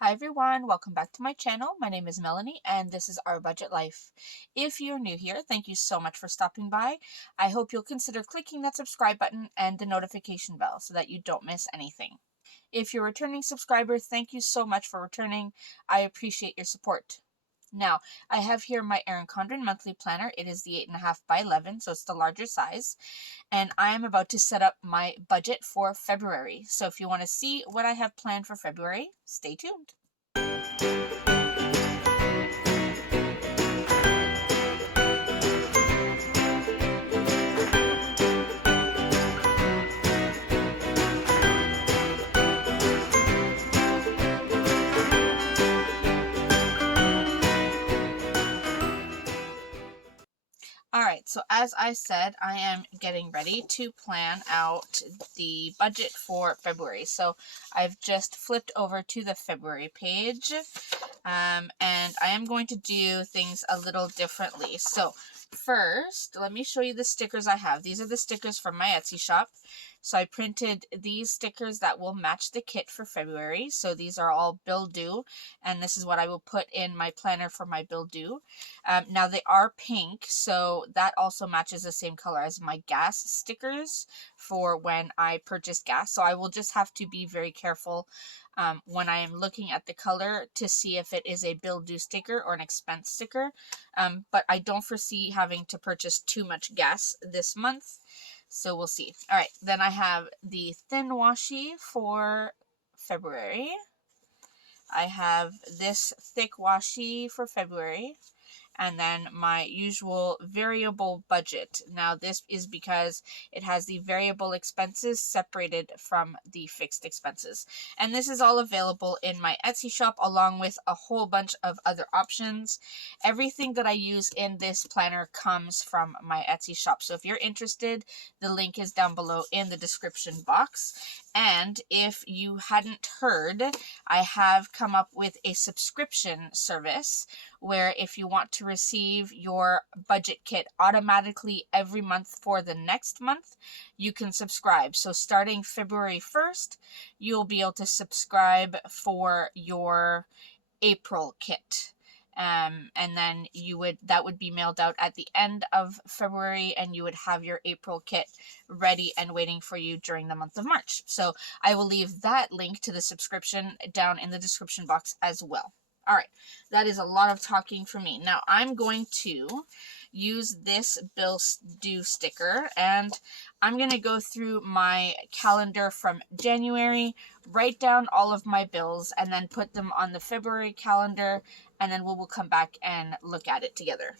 Hi everyone, welcome back to my channel. My name is Melanie and this is Our Budget Life. If you're new here, thank you so much for stopping by. I hope you'll consider clicking that subscribe button and the notification bell so that you don't miss anything. If you're a returning subscriber, thank you so much for returning. I appreciate your support. Now, I have here my Erin Condren Monthly Planner. It is the 8.5 by 11, so it's the larger size. And I am about to set up my budget for February. So if you want to see what I have planned for February, stay tuned. Alright, so as I said, I am getting ready to plan out the budget for February. So I've just flipped over to the February page, and I am going to do things a little differently. So first, let me show you the stickers I have. These are the stickers from my Etsy shop. So I printed these stickers that will match the kit for February. So these are all bill due, and this is what I will put in my planner for my bill due. Now they are pink, so that also matches the same color as my gas stickers for when I purchase gas. So I will just have to be very careful when I am looking at the color to see if it is a bill due sticker or an expense sticker. But I don't foresee having to purchase too much gas this month. So we'll see. All right, then I have the thin washi for February. I have this thick washi for February. And then my usual variable budget. Now this is because it has the variable expenses separated from the fixed expenses. And this is all available in my Etsy shop along with a whole bunch of other options. Everything that I use in this planner comes from my Etsy shop. So if you're interested, the link is down below in the description box. And if you hadn't heard, I have come up with a subscription service where if you want to receive your budget kit automatically every month for the next month, you can subscribe. So starting February 1st, you'll be able to subscribe for your April kit. And then that would be mailed out at the end of February, and you would have your April kit ready and waiting for you during the month of March. So I will leave that link to the subscription down in the description box as well. All right, that is a lot of talking for me. Now I'm going to use this bill due sticker, and I'm going to go through my calendar from January, write down all of my bills, and then put them on the February calendar, and then we will come back and look at it together.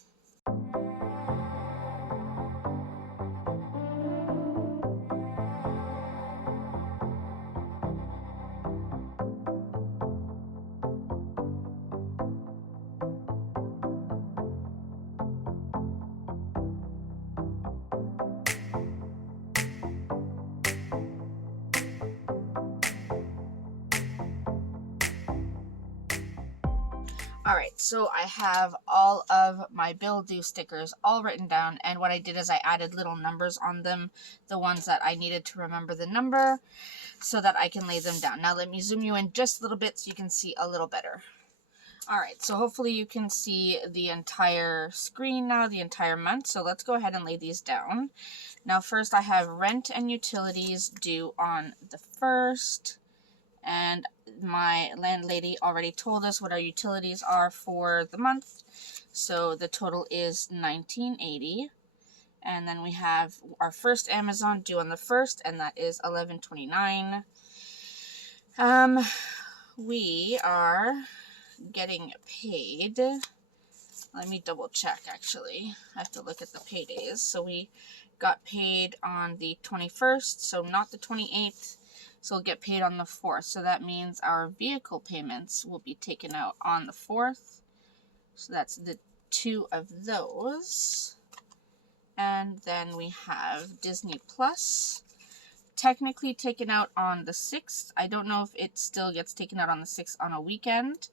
Alright, so I have all of my bill due stickers all written down, and what I did is I added little numbers on them, the ones that I needed to remember the number, so that I can lay them down. Now let me zoom you in just a little bit so you can see a little better. Alright, so hopefully you can see the entire screen now, the entire month, so let's go ahead and lay these down. Now first I have rent and utilities due on the 1st. And my landlady already told us what our utilities are for the month. So the total is $19.80. And then we have our first Amazon due on the 1st, and that is $11.29. We are getting paid. Let me double check, actually. I have to look at the paydays. So we got paid on the 21st, so not the 28th. So we'll get paid on the 4th. So that means our vehicle payments will be taken out on the 4th. So that's the 2 of those. And then we have Disney Plus, technically taken out on the 6th. I don't know if it still gets taken out on the 6th on a weekend,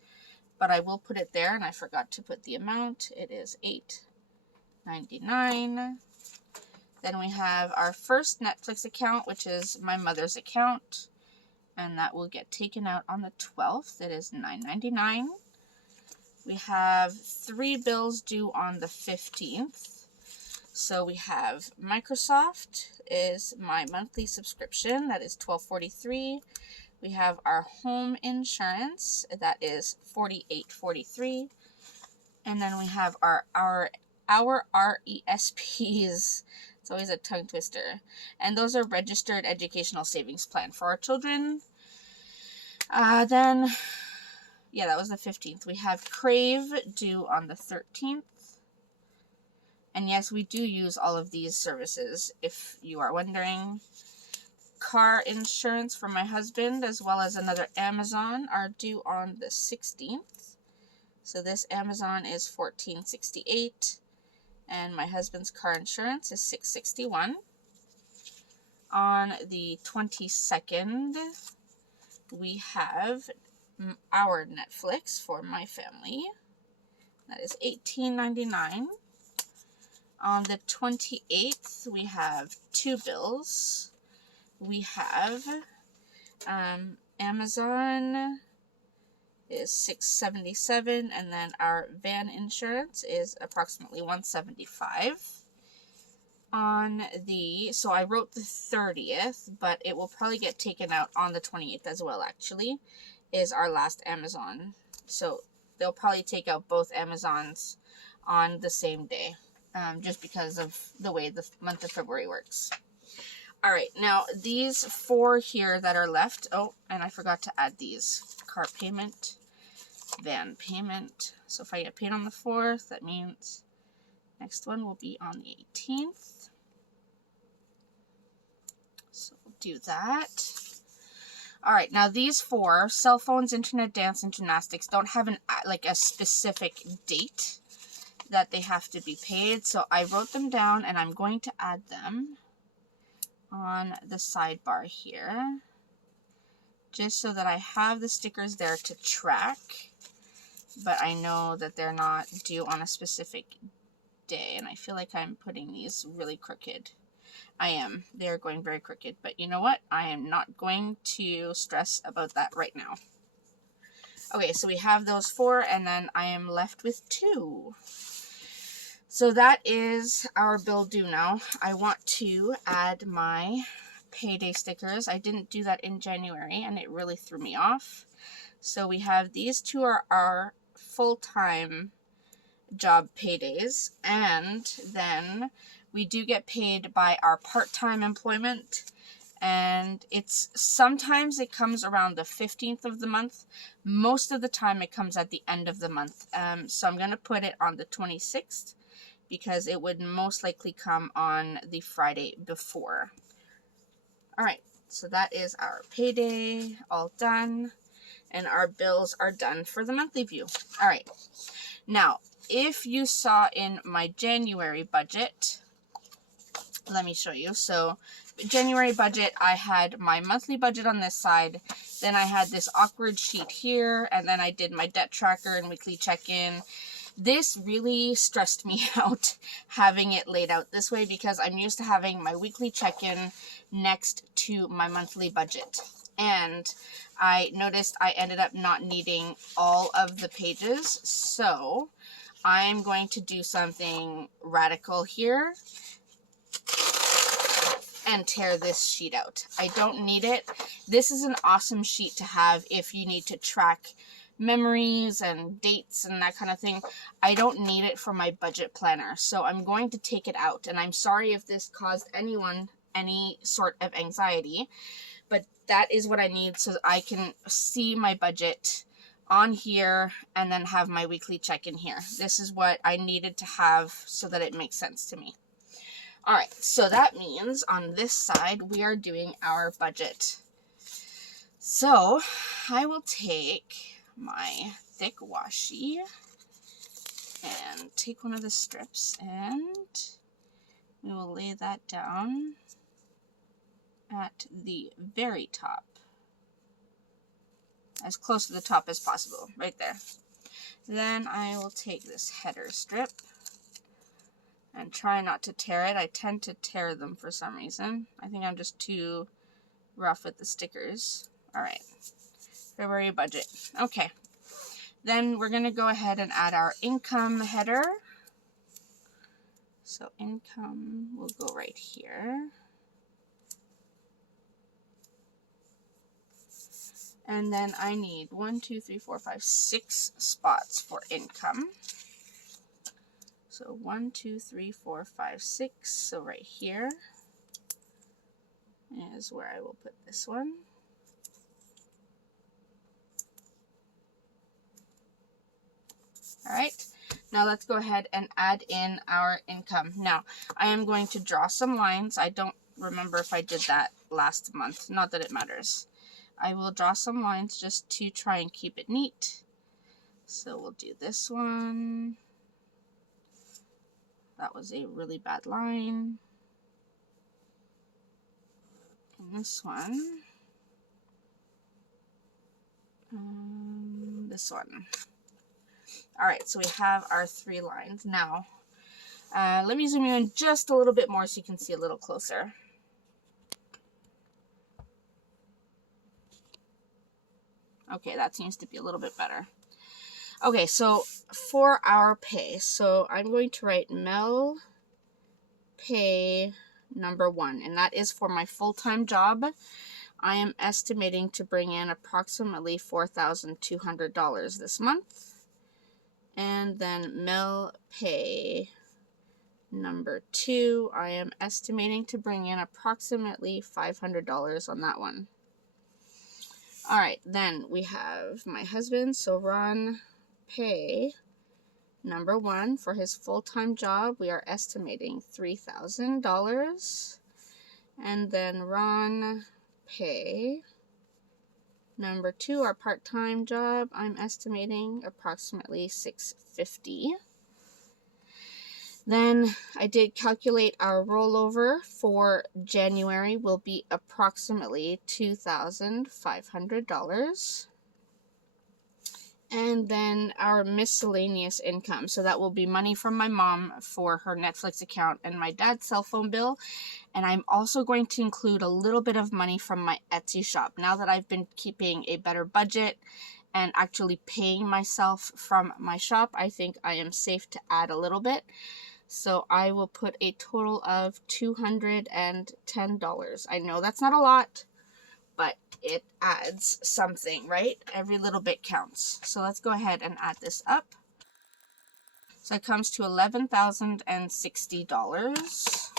but I will put it there, and I forgot to put the amount. It is $8.99. Then we have our first Netflix account, which is my mother's account. and that will get taken out on the 12th. It is $9.99. We have 3 bills due on the 15th. So we have Microsoft is my monthly subscription, that is $12.43. We have our home insurance, that is $48.43. And then we have our RESPs. It's always a tongue twister. And those are registered educational savings plan for our children. Then, yeah, that was the 15th. We have Crave due on the 13th. And yes, we do use all of these services, if you are wondering. Car insurance for my husband, as well as another Amazon, are due on the 16th. So this Amazon is $14.68, and my husband's car insurance is $6.61. On the 22nd, we have our Netflix for my family. That is $18.99. On the 28th, we have 2 bills. We have Amazon is $6.77, and then our van insurance is approximately $175. So I wrote the 30th, but it will probably get taken out on the 28th as well, actually, is our last Amazon. So they'll probably take out both Amazons on the same day, just because of the way the month of February works. All right, now these 4 here that are left. Oh, and I forgot to add these. Car payment, van payment. So if I get paid on the 4th, that means next one will be on the 18th. So we'll do that. All right, now these 4, cell phones, internet, dance, and gymnastics, don't have a specific date that they have to be paid. So I wrote them down, and I'm going to add them on the sidebar here, just so that I have the stickers there to track, but I know that they're not due on a specific day, and I feel like I'm putting these really crooked. I am. They're going very crooked, but you know what? I am not going to stress about that right now. Okay, so we have those 4, and then I am left with 2. So that is our bill due now. I want to add my payday stickers. I didn't do that in January, and it really threw me off. So we have these 2 are our full-time job paydays, and then we do get paid by our part-time employment, and sometimes it comes around the 15th of the month. Most of the time it comes at the end of the month. So I'm going to put it on the 26th, because it would most likely come on the Friday before. All right, so that is our payday all done, and our bills are done for the monthly view. All right, now if you saw in my January budget, let me show you. So January budget, I had my monthly budget on this side, then I had this awkward sheet here, and then I did my debt tracker and weekly check-in. This really stressed me out having it laid out this way, because I'm used to having my weekly check-in next to my monthly budget. And I noticed I ended up not needing all of the pages. So I'm going to do something radical here and tear this sheet out. I don't need it. This is an awesome sheet to have if you need to track memories and dates and that kind of thing. I don't need it for my budget planner, so I'm going to take it out. And I'm sorry if this caused anyone any sort of anxiety, but that is what I need so that I can see my budget on here and then have my weekly check-in here. This is what I needed to have so that it makes sense to me. All right, so that means on this side we are doing our budget. So I will take my thick washi and take one of the strips, and we will lay that down at the very top, as close to the top as possible, right there. Then I will take this header strip and try not to tear it. I tend to tear them for some reason. I think I'm just too rough with the stickers. All right, February budget. Okay, then we're gonna go ahead and add our income header. So income will go right here. And then I need 1, 2, 3, 4, 5, 6 spots for income. So 1, 2, 3, 4, 5, 6. So right here is where I will put this one. All right, now let's go ahead and add in our income. Now, I am going to draw some lines. I don't remember if I did that last month. Not that it matters. I will draw some lines just to try and keep it neat. So we'll do this one. That was a really bad line. And this one. This one. All right, so we have our 3 lines. Now, let me zoom you in just a little bit more so you can see a little closer. Okay, that seems to be a little bit better. Okay, so for our pay, so I'm going to write Mel pay number 1, and that is for my full-time job. I am estimating to bring in approximately $4,200 this month. And then Mel pay number 2, I am estimating to bring in approximately $500 on that one. All right, then we have my husband, so Ron pay number 1 for his full-time job. We are estimating $3,000. And then Ron pay number 2, our part-time job, I'm estimating approximately $650. Then I did calculate our rollover for January will be approximately $2,500. And then our miscellaneous income. So that will be money from my mom for her Netflix account and my dad's cell phone bill. And I'm also going to include a little bit of money from my Etsy shop. Now that I've been keeping a better budget and actually paying myself from my shop, I think I am safe to add a little bit. So I will put a total of $210. I know that's not a lot, but it adds something, right? Every little bit counts. So let's go ahead and add this up. So it comes to $11,060.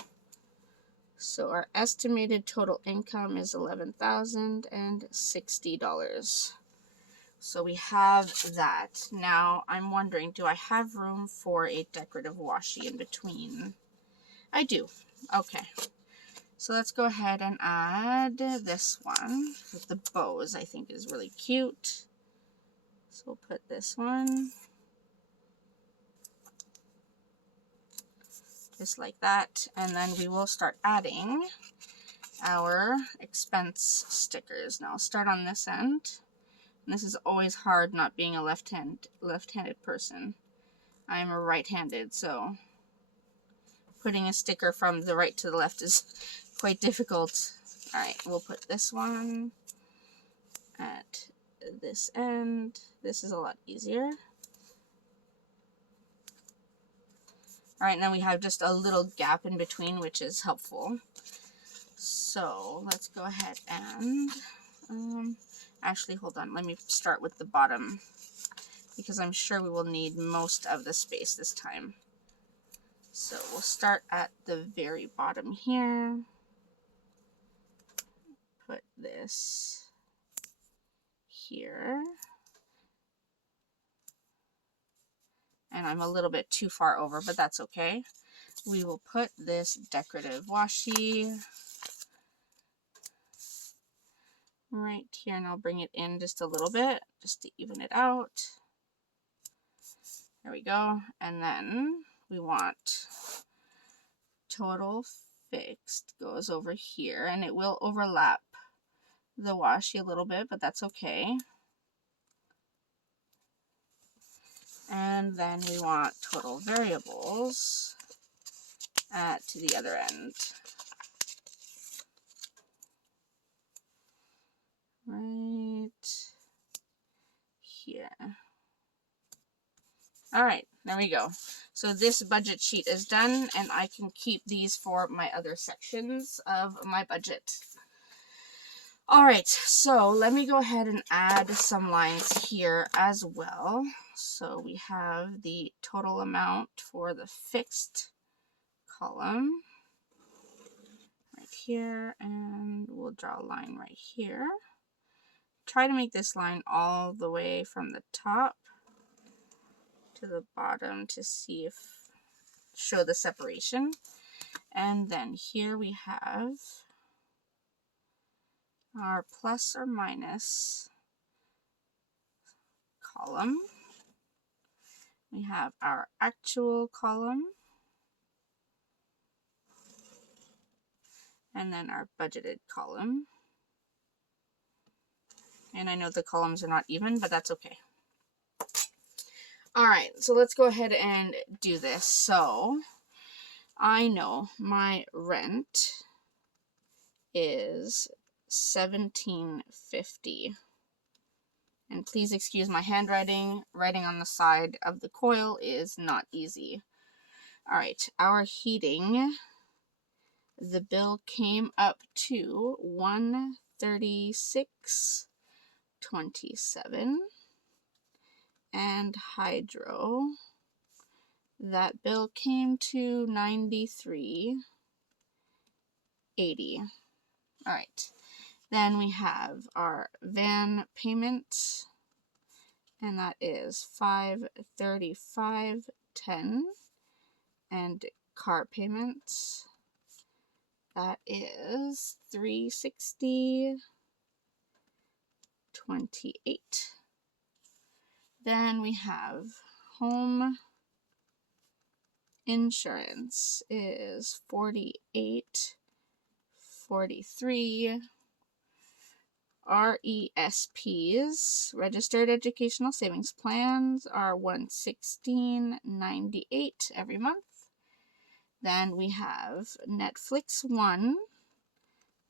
So our estimated total income is $11,060. So we have that. Now I'm wondering, do I have room for a decorative washi in between? I do. Okay. So let's go ahead and add this one with the bows. I think is really cute. So we'll put this one just like that. And then we will start adding our expense stickers. Now I'll start on this end. And this is always hard not being a left-handed person. I'm a right-handed, so putting a sticker from the right to the left is quite difficult. All right, we'll put this one at this end. This is a lot easier. All right, now we have just a little gap in between, which is helpful. So let's go ahead and actually, hold on. Let me start with the bottom because I'm sure we will need most of the space this time. So we'll start at the very bottom here. Put this here. And I'm a little bit too far over, but that's okay. We will put this decorative washi right here, and I'll bring it in just a little bit just to even it out. There we go. And then we want total fixed goes over here, and it will overlap the washi a little bit, but that's okay. And then we want total variables at the other end. right here. All right, there we go. So this budget sheet is done, and I can keep these for my other sections of my budget. All right, so let me go ahead and add some lines here as well. So we have the total amount for the fixed column right here, and we'll draw a line right here. Try to make this line all the way from the top to the bottom to see if show the separation. And then here we have our plus or minus column. We have our actual column, and then our budgeted column. And I know the columns are not even, but that's okay. All right, so let's go ahead and do this. So I know my rent is $17.50. And please excuse my handwriting. Writing on the side of the coil is not easy. All right, our heating, the bill came up to $136.27. And hydro, that bill came to $93.80. All right. Then we have our van payment, and that is $535.10. And car payment, that is $360.28. Then we have home insurance is $48.43. RESPs, registered educational savings plans, are $116.98 every month. Then we have Netflix One,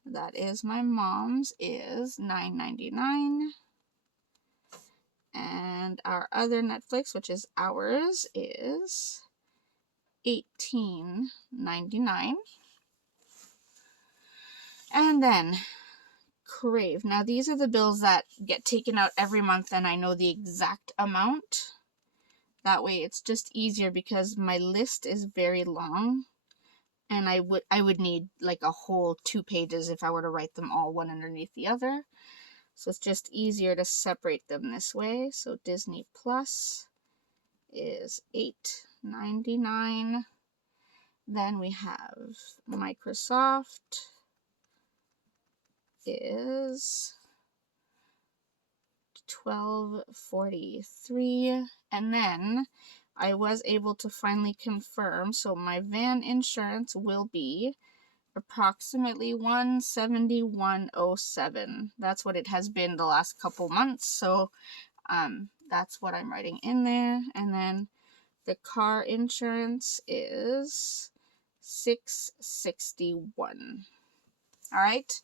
that is my mom's, is $9.99. And our other Netflix, which is ours, is $18.99. And then Crave. Now these are the bills that get taken out every month, and I know the exact amount. That way it's just easier because my list is very long, and I would need like a whole 2 pages if I were to write them all one underneath the other. So it's just easier to separate them this way. So Disney Plus is $8.99. Then we have Microsoft is $12.43. And then I was able to finally confirm, so my van insurance will be approximately $171.07. That's what it has been the last couple months, so that's what I'm writing in there. And then the car insurance is $661. All right,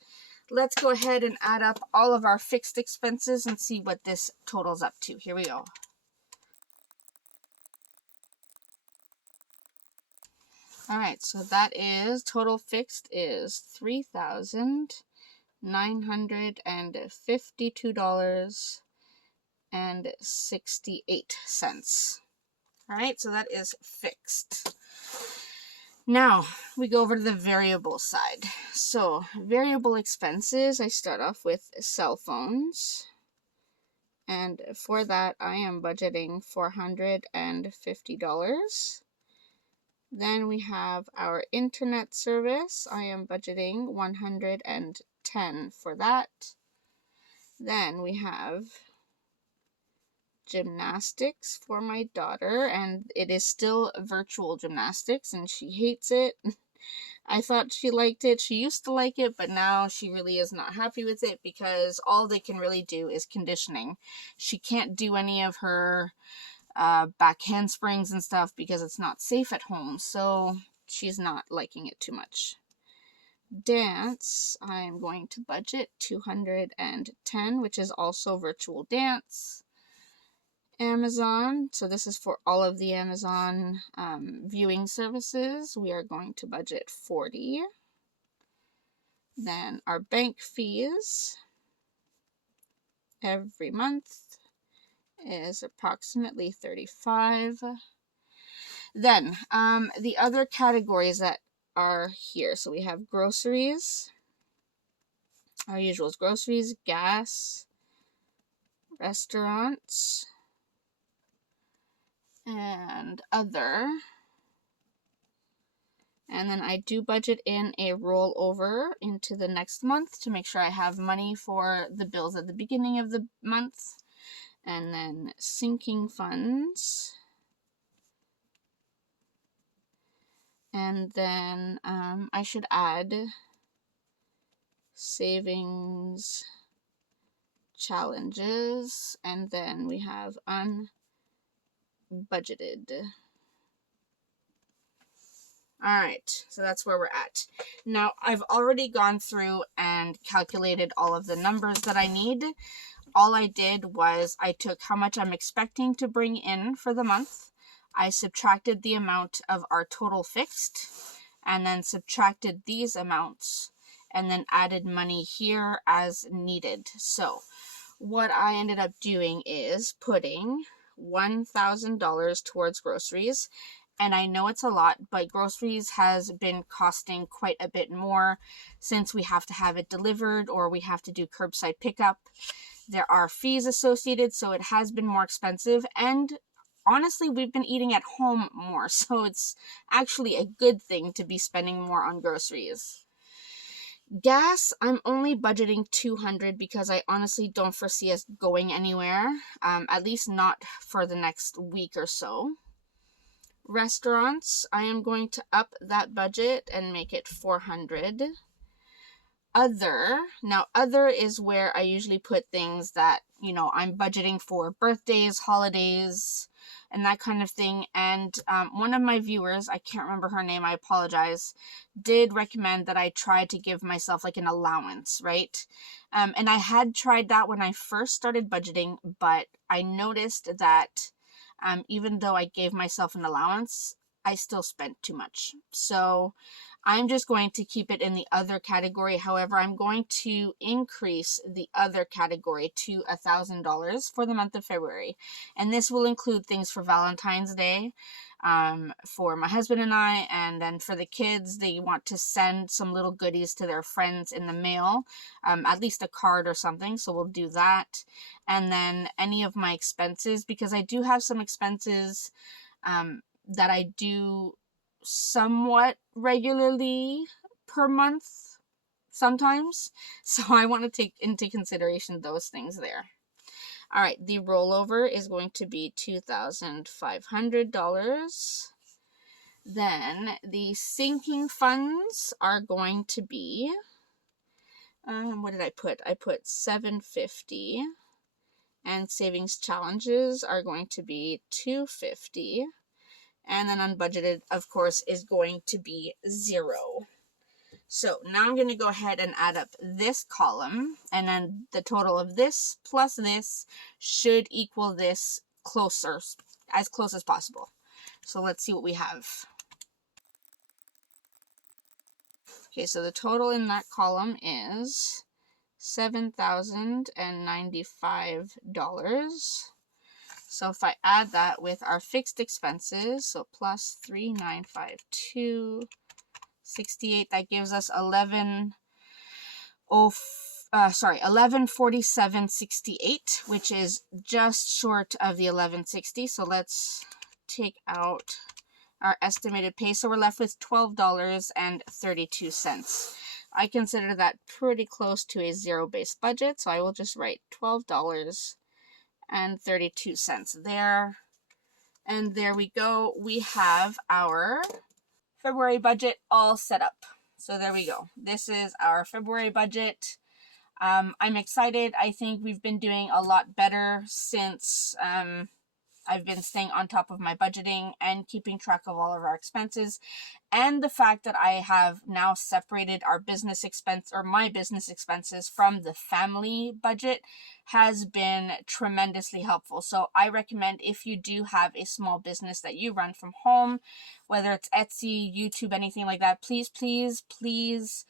let's go ahead and add up all of our fixed expenses and see what this totals up to. Here we go. All right, so that is total fixed is $3,952.68. All right, so that is fixed. Now we go over to the variable side. So variable expenses, I start off with cell phones. And for that, I am budgeting $450. Then we have our internet service. I am budgeting $110 for that. Then we have gymnastics for my daughter, and it is still virtual gymnastics, and she hates it. I thought she liked it. She used to like it, but now she really is not happy with it because all they can really do is conditioning. She can't do any of her back handsprings and stuff because it's not safe at home, so she's not liking it too much. Dance, I am going to budget $210, which is also virtual dance. Amazon, so this is for all of the Amazon viewing services. We are going to budget $40. Then our bank fees every month is approximately $35. Then the other categories that are here. So we have groceries, our usual groceries, gas, restaurants, and other. And then I do budget in a rollover into the next month to make sure I have money for the bills at the beginning of the month. And then sinking funds. And then I should add savings challenges. And then we have unbudgeted. Alright, so that's where we're at. Now, I've already gone through and calculated all of the numbers that I need. All I did was I took how much I'm expecting to bring in for the month. I subtracted the amount of our total fixed, and then subtracted these amounts, and then added money here as needed. So, what I ended up doing is putting $1,000 towards groceries. And I know it's a lot, but groceries has been costing quite a bit more since we have to have it delivered or we have to do curbside pickup. There are fees associated, so it has been more expensive. And honestly, we've been eating at home more, so it's actually a good thing to be spending more on groceries. Gas, I'm only budgeting $200 because I honestly don't foresee us going anywhere, at least not for the next week or so. Restaurants, I am going to up that budget and make it $400. Now other is where I usually put things that, I'm budgeting for birthdays, holidays, and that kind of thing. And one of my viewers, I can't remember her name, I apologize, did recommend that I try to give myself like an allowance, right? And I had tried that when I first started budgeting, but I noticed that even though I gave myself an allowance, I still spent too much. So I'm just going to keep it in the other category. However, I'm going to increase the other category to $1,000 for the month of February. And this will include things for Valentine's Day, for my husband and I, and then for the kids, they want to send some little goodies to their friends in the mail, at least a card or something, so we'll do that. And then any of my expenses, because I do have some expenses that I do somewhat regularly per month sometimes, so I want to take into consideration those things there. All right, the rollover is going to be $2,500. Then the sinking funds are going to be, what did I put? I put $750, and savings challenges are going to be $250. And then unbudgeted, of course, is going to be $0. So now I'm going to go ahead and add up this column, and then the total of this plus this should equal this closer, as close as possible. So let's see what we have. Okay, so the total in that column is $7,095. So if I add that with our fixed expenses, so plus 3,952.68, that gives us $1147.68, which is just short of the $1160. So let's take out our estimated pay. So we're left with $12.32. I consider that pretty close to a zero-based budget, so I will just write $12.32 there. And there we go. We have our February budget all set up. So there we go. This is our February budget. I'm excited. I think we've been doing a lot better since I've been staying on top of my budgeting and keeping track of all of our expenses. And the fact that I have now separated our business expense, or my business expenses, from the family budget has been tremendously helpful. So I recommend, if you do have a small business that you run from home, whether it's Etsy, YouTube, anything like that, please, please, please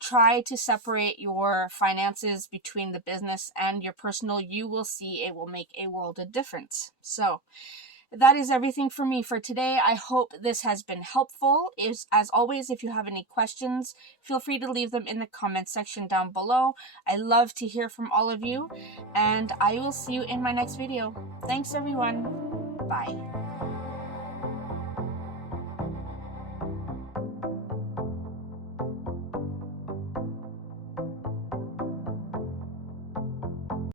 try to separate your finances between the business and your personal. You will see it will make a world of difference. So that is everything for me for today. I hope this has been helpful. As always, if you have any questions, feel free to leave them in the comments section down below. I love to hear from all of you, and I will see you in my next video. Thanks, everyone. Bye.